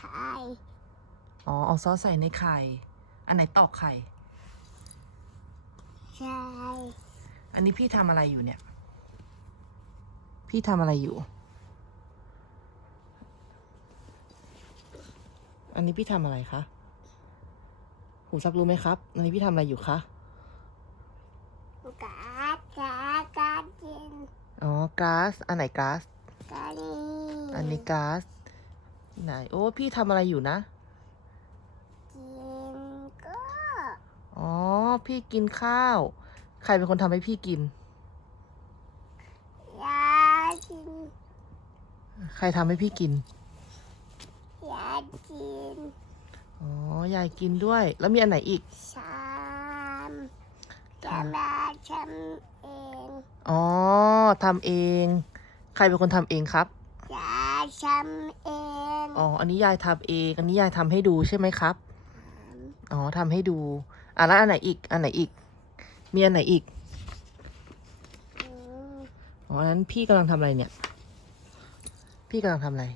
ไข่อ๋อเอาซอสใส่ในไข่ อันไหนตอกไข่ใช่อันนี้พี่ทำอะไรอยู่เนี่ย พี่ทำอะไรอยู่ อันนี้พี่ทำอะไรคะ หูซับรู้ไหมครับ อันนี้พี่ทำอะไรอยู่คะ กาดกาดกาดกินอ๋อก๊าซอันไหนก๊าซกาลีอันนี้ก๊าซ ไหน โอ้พี่ทำอะไรอยู่นะ กินก็อ๋อ พี่กินข้าว ใครเป็นคนทำให้พี่กิน ยากินใครทำให้พี่กิน ยากินอ๋อ ยายกินด้วย แล้วมีอันไหนอีก ชามจะมาทำเองอ๋อทำเอง ใครเป็นคนทำเองครับ ยาทำเอง อ๋อ อันนี้ยายทำเอง อันนี้ยายทำให้ดูใช่ไหมครับ อ๋อทำให้ดู อะแล้วอันไหนอีก อันไหนอีก มีอันไหนอีกอืมอ๋ออันนั้นพี่กำลังทำอะไรเนี่ย พี่กำลังทำอะไร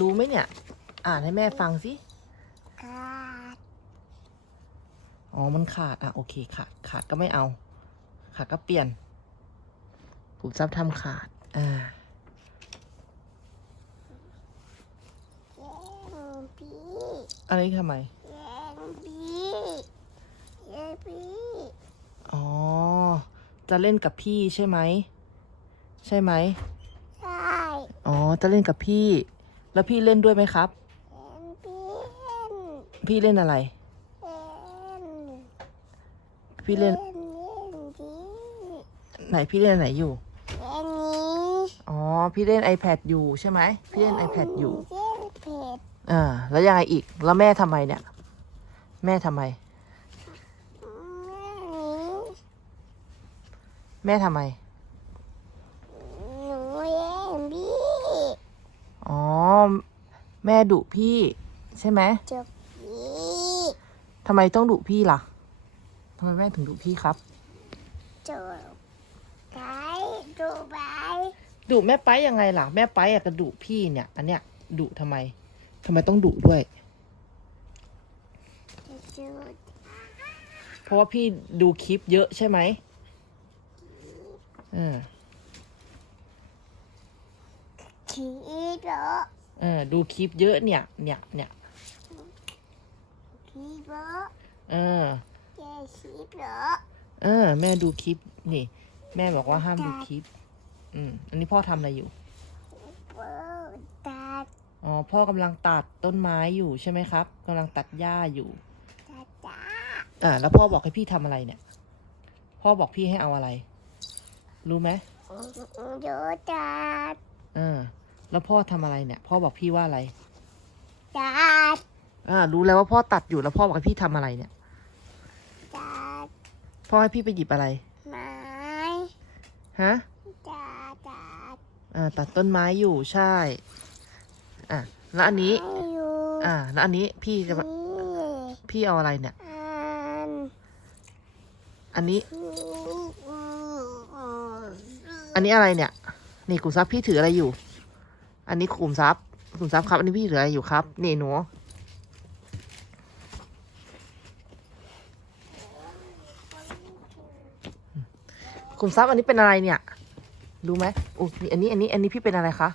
รู้ไหมเนี่ย อ่านให้แม่ฟังสิกาดอ๋อ มันขาด อะ โอเค ขาด ขาดก็ไม่เอา ขาดก็เปลี่ยน ผมซับทำขาด อ่าแย่งพี่อันนี้ทำไมแย่งพี่แย่งพี่อ๋อ จะเล่นกับพี่ใช่ไหม ใช่ไหม ใช่ อ๋อ จะเล่นกับพี่ แล้วพี่เล่นด้วยไหมครับแย่งพี่พี่เล่นอะไรแย่งพี่เล่นเล่นพี่ไหนพี่เล่นอันไหนอยู่แย่งนี้อ๋อ พี่เล่น iPad อยู่ใช่ไหมพี่เล่น iPad อยู่แย่งเผ็ดอ่าแล้วยังไงอีก แล้วแม่ทำไมเนี่ย แม่ทำไม แม่นี้แม่ทำไม หนูแย่งพี่อ๋อ แม่ดุพี่ใช่ไหมจบพี่ทำไมต้องดุพี่ล่ะทำไมแม่ถึงดุพี่ครับ จบไปดูไป ดุแม่ไปยังไงล่ะ แม่ไปอะก็ดุพี่เนี่ย อันเนี้ยดุทำไมทำไมต้องดุด้วยจุดเพราะว่าพี่ดูคลิปเยอะใช่ไหมเออขีโดเออดูคลิปเยอะเนี่ย เนี่ยเนี่ยขีโดเออแย่ขีโดเออ แม่ดูคลิปนี่ แม่บอกว่าห้ามดูคลิป อืมอันนี้พ่อทำอะไรอยู่เปิดตาอ๋อ พ่อกำลังตัดต้นไม้อยู่ใช่ไหมครับกำลังตัดหญ้าอยู่ตาตาอ่า แล้วพ่อบอกให้พี่ทำอะไรเนี่ย พ่อบอกพี่ให้เอาอะไร รู้ไหมดูตาเออแล้วพ่อทำอะไรเนี่ย พ่อบอกพี่ว่าอะไรตาอ่า รู้แล้วว่าพ่อตัดอยู่แล้วพ่อบอกให้พี่ทำอะไรเนี่ยตาพ่อให้พี่ไปหยิบอะไร ไม้ฮะตาตา อ่าตัดต้นไม้อยู่ใช่ อะแล้วอันนี้อยู่อ่า แล้วอันนี้พี่จะนี่พี่เอาอะไรเนี่ยอันอันนี้ อันนี้อะไรเนี่ย นี่กลุ่มทรัพย์พี่ถืออะไรอยู่ อันนี้กลุ่มทรัพย์กลุ่มทรัพย์ครับ อันนี้พี่ถืออะไรอยู่ครับ นี่หนูกลุ่มทรัพย์อันนี้เป็นอะไรเนี่ย รู้ไหมอุ้ยอันนี้อันนี้ อันนี้พี่เป็นอะไรคะ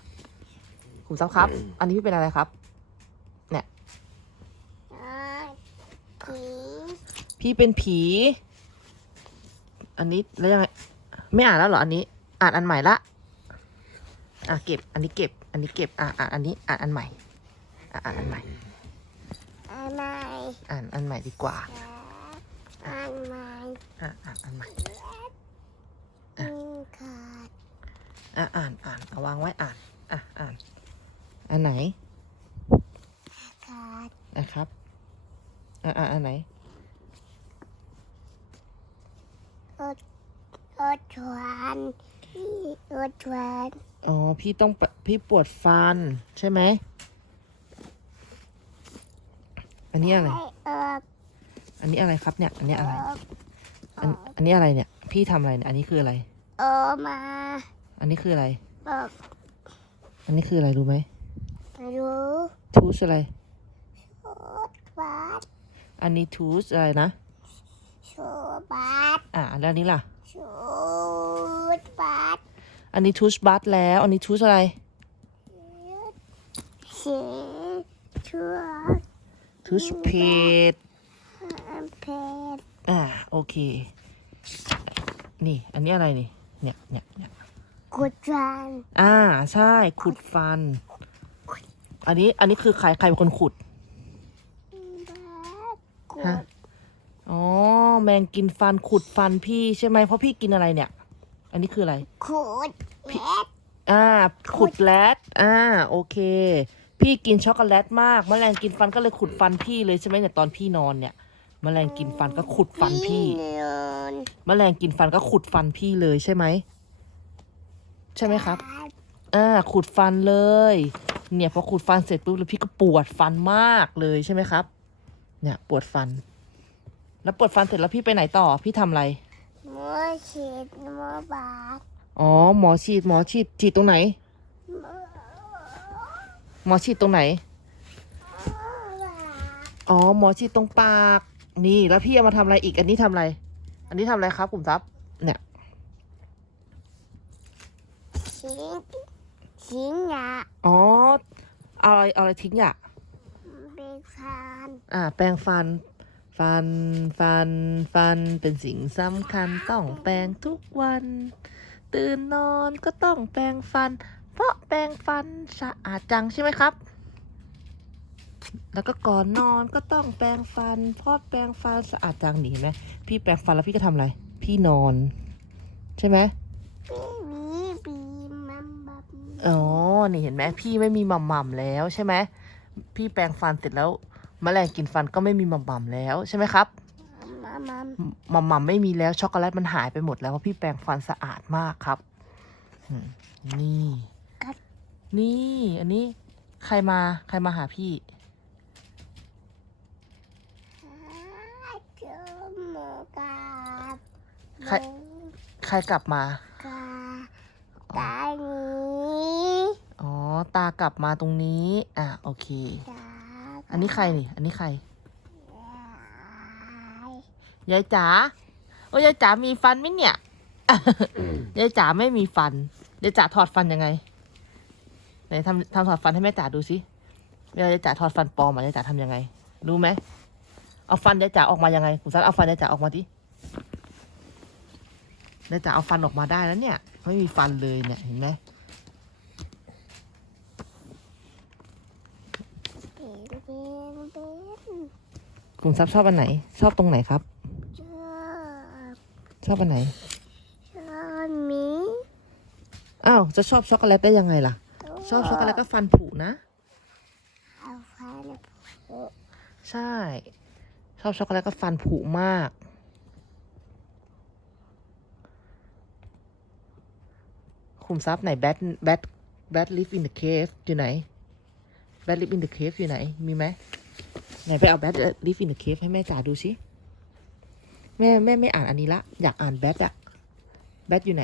กลุ่มทรัพย์ครับ อันนี้พี่เป็นอะไรครับ เนี่ย ผีพี่เป็นผี อันนี้แล้วยังไง ไม่อ่านแล้วเหรออันนี้ อ่านอันใหม่ละ อะเก็บ อันนี้เก็บ อันนี้เก็บ อะอ่านอันนี้ อ่านอันใหม่ อะอ่านอันใหม่ อะไรอ่านอันใหม่ดีกว่าอันใหม่ อะอ่านอันใหม่ อืมขาด อะอ่านอ่านเอาวางไว้อ่านอะอ่าน อันไหนขาดอะครับอะอะอันไหนอดอดทวนพี่อดทวนอ๋อพี่ต้องปะพี่ปวดฟันใช่ไหมอันนี้อะไรให้เอิบอันนี้อะไรครับเนี่ย อันนี้อะไรเอิบอันอันนี้อะไรเนี่ย พี่ทำอะไรเนี่ย อันนี้คืออะไร เออมา อันนี้คืออะไรเบอกอันนี้คืออะไรรู้ไหมรู้ทูสอะไร โชดบัสอันนี้ทูสอะไรนะ โชดบัสอ่าแล้วอันนี้ล่ะ โชดบัสอันนี้ทูสบัตแล้ว อันนี้ทูสอะไร เสียชัวทูสเพดเพชรอ่าโอเค นี่ อันนี้อะไรนี่ เนี่ยเนี่ยเนี่ย กุจัน อ่าใช่ ขุดฟัน อันนี้อันนี้คือใครใครเป็นคนขุดบัสกุฮะดอ๋อแมงกินฟันขุดฟันพี่ใช่ไหมเพราะพี่กินอะไรเนี่ย อันนี้คืออะไร ขุดเพชรอ่า ขุดแรดอ่าโอเค พี่กินช็อกโกแลตมากแมลงกินฟันก็เลยขุดฟันพี่เลยใช่ไหมเนี่ยตอนพี่นอนเนี่ยแมลงกินฟันก็ขุดฟันพี่เนินแมลงกินฟันก็ขุดฟันพี่เลยใช่ไหม ใช่ไหมครับ อ่าขุดฟันเลย เนี่ยพอขุดฟันเสร็จปุ๊บแล้วพี่ก็ปวดฟันมากเลยใช่ไหมครับ เนี่ย ปวดฟัน แล้วปวดฟันเสร็จแล้วพี่ไปไหนต่อพี่ทำอะไรหมัวฉีดหมัวบาสอ๋อหมอฉีดหมอฉีดฉีดตรงไหน หมอฉีดตรงไหนอ๋อหมอฉีดตรงปาก นี่แล้วพี่เอามาทำอะไรอีก อันนี้ทำอะไร อันนี้ทำอะไรครับกลุ่มทรัพย์ เนี่ย ชิง ชิงยาอ๋อเอาอะไรเอาอะไรทิ้งอะเบคานอ่า แปรงฟัน ฟันฟันฟันเป็นสิ่งสำคัญต้องแปรงทุกวัน ตื่นนอนก็ต้องแปรงฟัน เพราะแปรงฟันสะอาดจังใช่ไหมครับ แล้วก็ก่อนนอนก็ต้องแปรงฟัน เพราะแปรงฟันสะอาดจังนี่เห็นไหมพี่แปรงฟันแล้วพี่ก็ทำอะไร พี่นอน ใช่ไหมบีบีบีมัมบับ อ๋อ นี่เห็นไหมพี่ไม่มีหม่ำๆแล้วใช่ไหม พี่แปรงฟันเสร็จแล้วแมลงกินฟันก็ไม่มีหม่ำๆแล้วใช่ไหมครับมัมมัมหม่ำๆไม่มีแล้วช็อกโกแลตมันหายไปหมดแล้วเพราะพี่แปรงฟันสะอาดมากครับอืมนี่นี่ อันนี้ใครมาใครมาหาพี่เจอหมูกับใครใครกลับมา กาตานี้ อ๋อ ตากลับมาตรงนี้ อะโอเคตาอันนี้ใครนี่ อันนี้ใครยายยายจ๋า โอ้ยายจ๋ามีฟันไหมเนี่ย ยายจ๋าไม่มีฟัน ยายจ๋าถอดฟันยังไง ไหนทำทำถอดฟันให้แม่จ๋าดูสิ เวลายายจ๋าถอดฟันปลอมอะยายจ๋าทำยังไง รู้ไหม เอาฟันยายจ๋าออกมายังไงคุณซันเอาฟันยายจ๋าออกมาดิยายจ๋าเอาฟันออกมาได้แล้วเนี่ย ไม่มีฟันเลยเนี่ย เห็นไหม เป็นเป็นเป็น คุณซับชอบอันไหน ชอบตรงไหนครับ ชอบชอบอันไหน ชอบหมีอ้าวจะชอบช็อกโกแลตได้ยังไงล่ะ ชอบช็อกโกแลตก็ฟันผุนะ เอาฟันใช่ ชอบช็อกโกแลตก็ฟันผุมาก คุมทรัพย์ไหนแบทแบทแบทลิฟอินเดอะเคฟอยู่ไหนแบทลิฟอินเดอะเคฟอยู่ไหน มีไหม ไหนไปเอาแบทลิฟอินเดอะเคฟให้แม่จ๋าดูสิแม่แม่ไม่อ่านอันนี้ละ อยากอ่านแบทอะแบทอยู่ไหน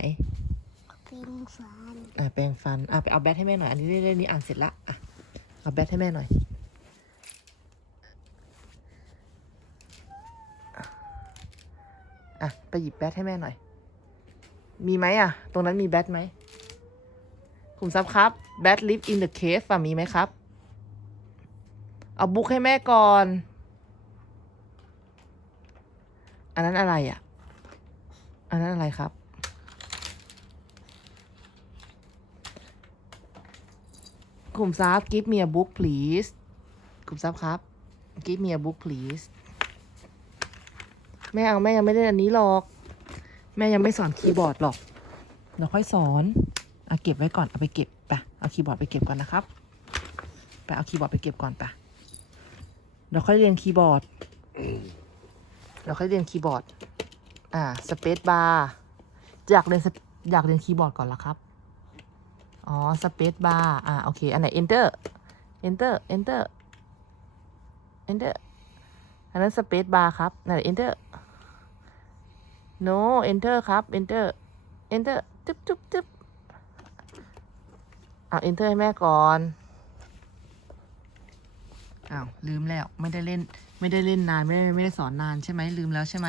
เป็นฟันอะแปรงฟันอะไปเอาแบทให้แม่หน่อยอันนี้เรื่องนี้อ่านเสร็จละอะเอาแบทให้แม่หน่อยอะไปหยิบแบทให้แม่หน่อย มีไหมอะ ตรงนั้นมีแบทไหมคุณซับครับแบทลิฟอินเดอะเคฟอะมีไหมครับ เอาบุ๊กให้แม่ก่อน อันนั้นอะไรอะ อันนั้นอะไรครับ กลุ่มซับ give me a book please กลุ่มซับครับ give me a book please แม่เอาแม่ยังไม่ได้อันนี้หรอก แม่ยังไม่สอนคีย์บอร์ดหรอกเดี๋ยวค่อยสอนเอาเก็บไว้ก่อน เอาไปเก็บไปเอาคีย์บอร์ดไปเก็บก่อนนะครับ ไปเอาคีย์บอร์ดไปเก็บก่อนไป เดี๋ยวค่อยเรียนคีย์บอร์ดเดี๋ยวค่อยเรียนคีย์บอร์ด อ่า สเปซบาร์อยากเรียนอยากเรียนคีย์บอร์ดก่อนละครับ อ๋อ สเปซบาร์ อ่า โอเค อันไหน enter enter enter enter อันนั้นสเปซบาร์ครับไหน enter no enter ครับ enter enter จึ๊บจึ๊บจึ๊บเอา enter ให้แม่ก่อน อ้าวลืมแล้วไม่ได้เล่น ไม่ได้เล่นนานไม่ได้ไม่ได้สอนนานใช่ไหมลืมแล้วใช่ไหม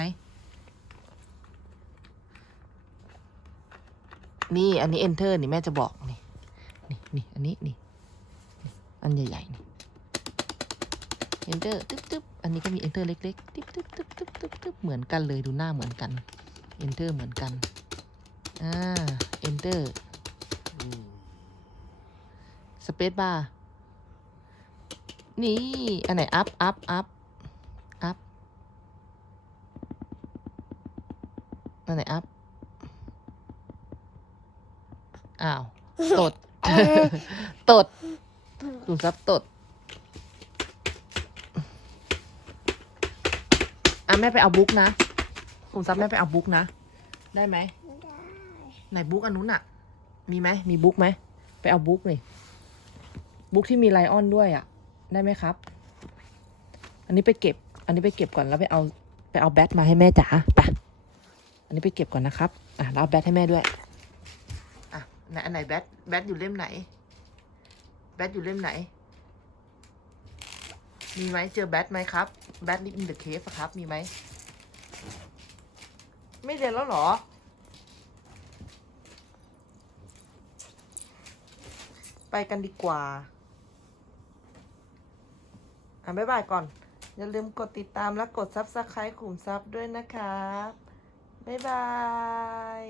นี่อันนี้ enter นี่แม่จะบอกนี่นี่นี่อันนี้นี่นี่อันใหญ่ๆนี่ enter ตึ๊บตึ๊บอันนี้ก็มี enter เล็กๆตึ๊บตึ๊บตึ๊บตึ๊บตึ๊บตึ๊บเหมือนกันเลยดูหน้าเหมือนกัน enter เหมือนกันอ่า enter space bar นี่ อันไหน up up up up อัพ อันไหน up อ้าว ตด ตดดูซับตด อะ แม่ไปเอาบุ๊กนะคุณซับแม่ไปเอาบุ๊กนะ ได้ไหมได้ไหนบุ๊กอันนู้นอะมีไหม มีบุ๊กไหม ไปเอาบุ๊กนี่บุ๊กที่มีไลออนด้วยอะ ได้ไหมครับ อันนี้ไปเก็บ อันนี้ไปเก็บก่อนแล้วไปเอาไปเอาแบทมาให้แม่จ๋าไปอันนี้ไปเก็บก่อนนะครับ อะแล้วเอาแบทให้แม่ด้วย อะไหนอันไหนแบทแบทอยู่เล่มไหน แบทอยู่เล่มไหน มีไหมเจอแบทไหมครับแบทลิฟอินเดอะเคฟครับ มีไหม ไม่เรียนแล้วเหรอ ไปกันดีกว่า อะบ๊ายบายก่อน อย่าลืมกดติดตามและกด Subscribe ขุมทรัพย์ด้วยนะครับบ๊ายบาย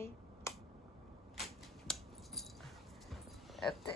เอ่อเจ๊เจ๊